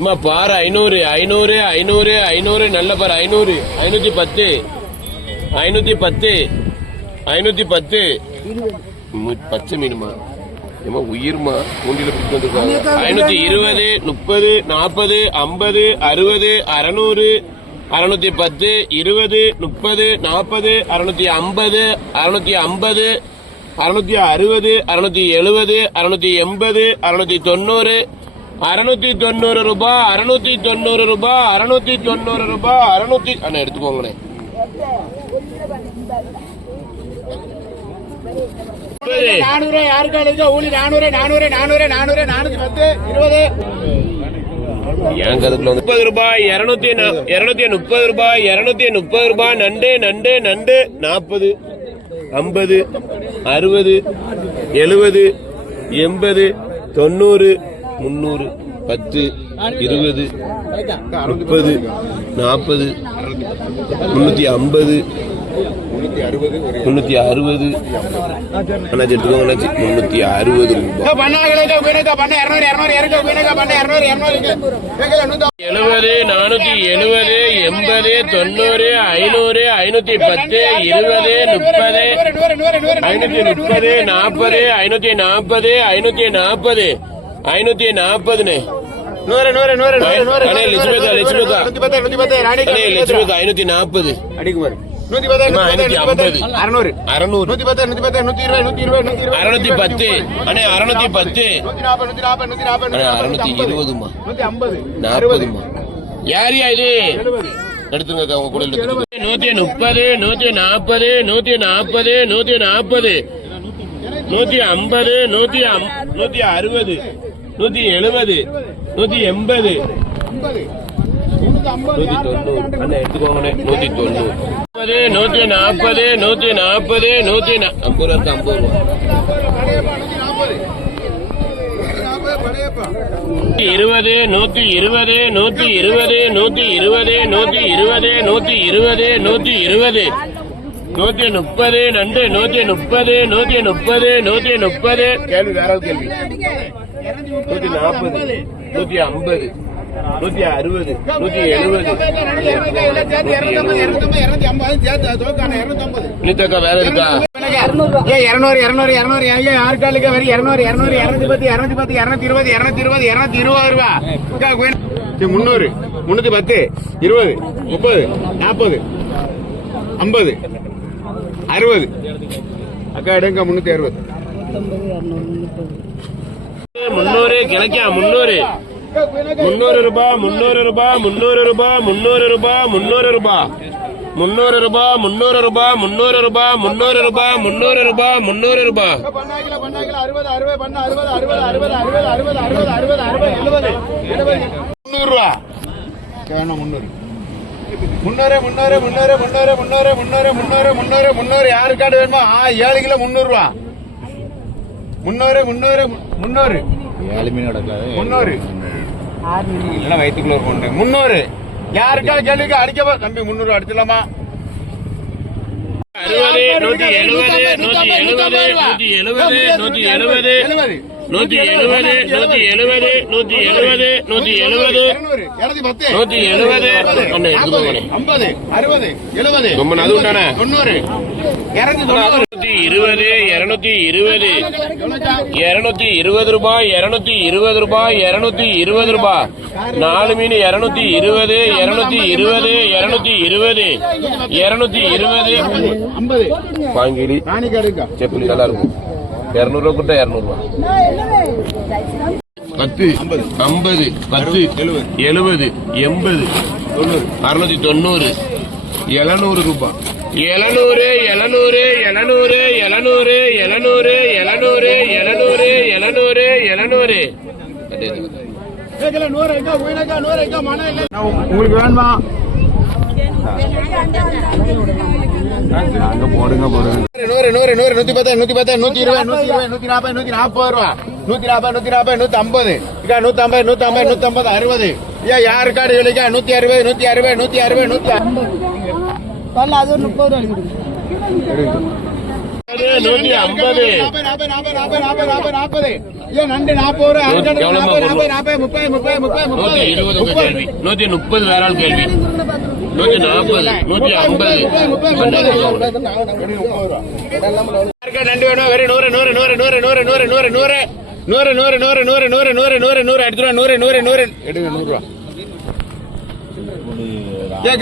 அம்மா பாரு ஐநூறு ஐநூறு ஐநூறு ஐநூறு நல்ல பாரு ஐநூறு ஐநூத்தி பத்து ஐநூத்தி பத்து ஐநூத்தி பத்து. பச்சை மீனுமா ஏமா உயிர்மா கூண்டில பிடிச்சு வந்திருக்காங்க. ஐநூத்தி இருபது முப்பது நாற்பது ஐம்பது அறுபது அறநூறு அறுநூத்தி பத்து இருபது முப்பது நாற்பது அறுநூத்தி ஐம்பது அறுநூத்தி ஐம்பது அறுநூத்தி அறுபது அறுநூத்தி எழுபது அறுநூத்தி எண்பது அறுநூத்தி தொண்ணூறு அறுநூத்தி தொண்ணூறு ரூபாய் அறுநூத்தி தொண்ணூறு ரூபாய் அறுநூத்தி தொண்ணூறு ரூபாய் அறுநூத்தி அண்ணா எடுத்துக்கோங்களேன் முப்பது. நானூறு யாருக்கு எழுதுக ஊழி நானூறு நானூறு நானூறு நானூறு நானூத்தி பத்து இருபது முப்பது ரூபாய் இருநூத்தி இருநூத்தி முப்பது ரூபாய் இருநூத்தி முப்பது ரூபாய் நண்டு நண்டு நண்டு நாற்பது ஐம்பது அறுபது எழுபது எண்பது தொண்ணூறு முந்நூறு பத்து இருபது முப்பது நாற்பது முன்னூத்தி ஐம்பது முன்னூத்தி அறுபது. அண்ணாச்சி எடுத்துக்கோங்க அண்ணாச்சி. முன்னூத்தி அறுபது எழுபது நானூத்தி எழுபது எண்பது தொண்ணூறு ஐநூறு ஐநூத்தி பத்து இருபது முப்பது ஐநூத்தி முப்பது நாற்பது ஐநூத்தி நாற்பது ஐநூத்தி நாற்பது ஐநூத்தி நாற்பதுன்னு. நூறு நூறு நூறு நூறு நூறு அண்ணே, லட்சுமிக்கா, லட்சுமிக்கா. நூத்தி பத்து நூத்தி பத்து ராணிக்கா அண்ணே, லட்சுமிக்கு ஐநூத்தி நாற்பது. நூத்தி பத்து ஐம்பது. அறுநூறு. அறநூறு. நூத்தி பத்து நூத்தி பத்து நூத்தி இருபது நூத்தி இருபது நூத்தி இருபது அறுநூத்தி பத்து அண்ணே அறுநூத்தி பத்து. நூத்தி நாற்பது நூத்தி நாற்பது நூத்தி நாற்பது அண்ணே நூத்தி அறுநூத்தி இருபதுமா நூத்தி ஐம்பது. நாற்பதுமா யாரியா இது? எடுத்துங்க உங்க கூட எடுத்துங்க. நூத்தி முப்பது நூத்தி நாற்பது நூத்தி நாற்பது நூத்தி நாற்பது. நூத்தி ஐம்பது நூத்தி நூத்தி அறுபது. நூத்தி எழுபது. நூத்தி எண்பது. நூத்தி தொண்ணூறு அண்ணா எடுத்துக்கோங்கண்ணே நூத்தி தொண்ணூறு நூத்தி நாற்பது நூத்தி நாற்பது நூத்தி ஐம்பது ரூபா ஐம்பது ரூபா இருபது நூத்தி இருபது நூத்தி இருபது நூத்தி இருபது நூத்தி இருபது நூத்தி இருபது நூத்தி இருபது நூத்தி முப்பது நண்டு நூத்தி முப்பது நூத்தி முப்பது நூத்தி முப்பது கேள்வி வேற கேள்வி. நூத்தி நாற்பது நூத்தி ஐம்பது. நூத்தி அறுபது. நூத்தி எழுபது. நீத்தக்கா வேற இருக்கா? இருநூறு இருநூறு இருநூறு. ஐயா ஆறுகாலுக்கு வரி. இருநூறு இருநூறு இருநூத்தி பத்து இருநூத்தி பத்து இருநூத்தி இருபது இருநூத்தி இருபது இருநூத்தி இருபது ரூபா. முந்நூறு. முன்னூத்தி பத்து இருபது முப்பது நாற்பது ஐம்பது அறுபது. அக்கா எடுங்க முன்னூத்தி அறுபது. முன்னூறு கிழக்கா முன்னூறு. முன்னூறு ரூபாய் முன்னூறு ரூபாய் முன்னூறு ரூபாய் முன்னூறு ரூபாய் முன்னூறு ரூபாய் முன்னூறு ரூபாய் முன்னூறு ரூபாய் முன்னூறு ரூபாய் முன்னூறு ரூபாய் முன்னூறு ரூபாய் முன்னூறு ரூபாய் பண்ணாக்கில அறுபது அறுபது அறுபது அறுபது அறுபது அறுபது அறுபது முந்நூறு முந்நூறு முன்னூறு. முன்னூறு முன்னூறு முன்னூறு முன்னூறு முன்னூறு முன்னூறு முன்னூறு முன்னூறு. யாரு கார்டு வேணுமோ ஆ ஏழு கிலோ முந்நூறு முன்னூறு முன்னூறு முன்னூறு. முன்னூறு. இல்லைன்னா வயிற்றுக்குள்ள ஒரு பொண்ணு. முன்னூறு. யாருக்காவது கேள்விக்கு அடிக்க போ- தம்பி முன்னூறு அடிச்சிடலாமா? அறுபது நூத்தி எழுபது நூத்தி எழுபது. நூத்தி எழுபது நூத்தி எழுபது. நூத்தி எழுபது நூத்தி எழுபது நூத்தி எழுபது நூத்தி எழுபது நூத்தி எழுபது ஐம்பது அறுபது எழுபது ரொம்ப அது உண்டானே தொண்ணூறு இருநூத்தி இருபது இருநூத்தி இருபது. இருநூத்தி இருபது ரூபாய் இருநூத்தி இருபது ரூபாய் இருநூத்தி இருபது ரூபாய். நாலு மீன் இருநூத்தி இருபது இருநூத்தி இருபது இருநூத்தி இருபது. இருநூத்தி இருபது. செப்புலி நல்லா இருக்கும். இருநூறு ரூபா கொடுத்தா இருநூறு ரூபா. பத்து ஐம்பது. பத்து எழுபது. எண்பது அறுநூத்தி தொண்ணூறு. எழுநூறு ரூபாய் எழுநூறு எழுநூறு எழுநூறு எழுநூறு எழுநூறு எழுநூறு எழுநூறு எழுநூறு எழுநூறு. உங்களுக்கு வேணுமா? நாங்க போடுங்க போடுங்க நூறு நூறு நூறு நூத்தி அறுபது ஏன் யாரு காடு விலைக்கா நூத்தி அறுபது நூத்தி அறுபது நூத்தி அறுபது நூத்தி அது ஒரு முப்பது நூத்தி ஐம்பது நூத்தி முப்பது நூத்தி நாற்பது நூத்தி ஐம்பது நண்டு வேணும் வெறும் நூறு நூறு நூறு நூறு நூறு நூறு நூறு நூறு நூறு நூறு நூறு நூறு நூறு நூறு நூறு நூறு எடுத்துருவா நூறு நூறு நூறு எடுங்க நூறு ரூபா